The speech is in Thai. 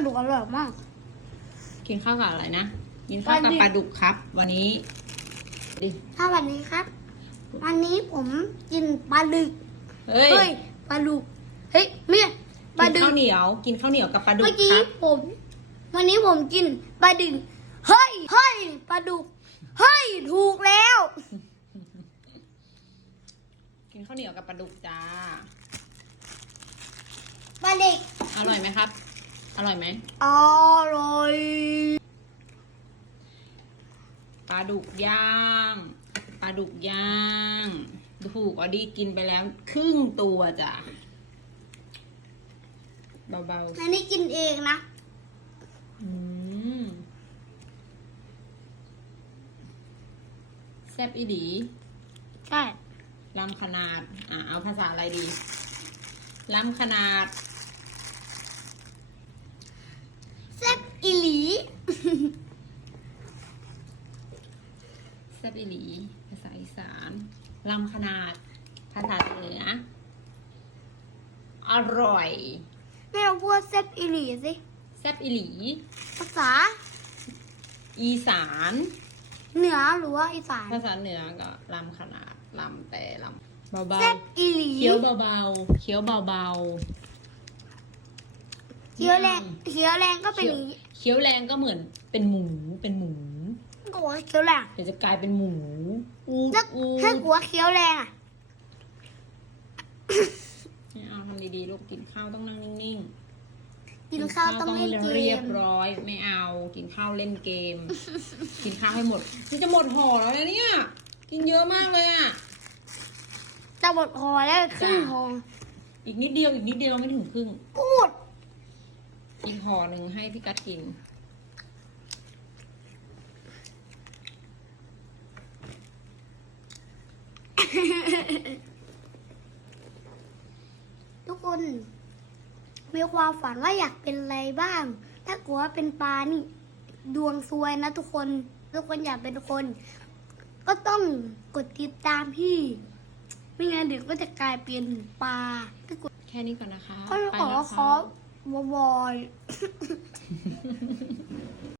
ระดูกอร่อยมาก กินข้าวกับอะไรนะ กินข้าวกับปปลาลาดุดุกกครับ วันนี้ดิถ้าวันนี้ครับ วันนี้ผมกินปลาดึกเฮ้ยเฮ้ย ปลาดุก เฮ้ยไม่ใช่ปลากินดึกข้าวเหนียว กินข้าวเหนียวกับปลาดุกเมื่อคกี้รับผม วันนี้ผมกินปลาดึกเฮ้ย เฮ้ย ปลาดุก เฮ้ย ถูกแล้ว กินข้าวเหนียวกับปลาดุกจ้า ปลาเด็กอร่อยไหมครับ อร่อยไหมอร่อยปลาดุกย่างปลาดุกย่างถูกออดี้กินไปแล้ว ครึ่งตัวจ้ะเบาอันนี้กินเองนะๆอืมแซบอีดีใช่ ลำขนาด อะเอาภาษาอะไรดีลำขนาด แซ่บอีหลี แซบอีหลี ภาษาอีสานลำขนาด ภาษาเหนือ อร่อย แม่เราพูดแซ่บอีหลีสิ แซบอีหลี ภาษาอีสาน เหนือหรือว่าอีสานภาษาเหนือก็ลำขนาดลำแต่ลำเบาแซ่บอีหลีๆเคี้ยวเบาๆเคี้ยวเบาเคี้ยวแรงเคี้ยวแรงก็ๆเป็นอย่างนี้ เคี้ยวแรงก็เหมือนเป็นหมูเป็นหมู กลัวเคี้ยวแรงเดี๋ยวจะกลายเป็นหมูอูดถ้าอูถ้าดกลัวเคี้ยวแรงอะไม่เอาทำดีๆลูกกินข้าวต้องนั่งนิ่งๆกินข้าวต้องเล่นเกเรียมบร้อย ไม่เอากินข้าวเล่นเกม กินข้าวให้หมดนี่จะหมดห่อแล้วนะเนี่ย กินเยอะมากเลยอะจะหมดคอแล้วครึ่งจ้ะคออีกนิดเดียวอีกนิดเดียวไม่ถึงครึ่งพูดอีกห่อหนึ่งให้พี่กัดกิน ทุกคนมีความฝันว่าอยากเป็นอะไรบ้าง ถ้ากลัวว่าเป็นปลานี่ ดวงซวยนะทุกคน ทุกคนอยากเป็นคน ก็ต้องกดติดตามพี่ ไม่งั้นเดี๋ยวก็จะกลายเป็นปลาถ้ากดแค่นี้ก่อนนะคะก็จะไปขอแล้วขค่ะอบอย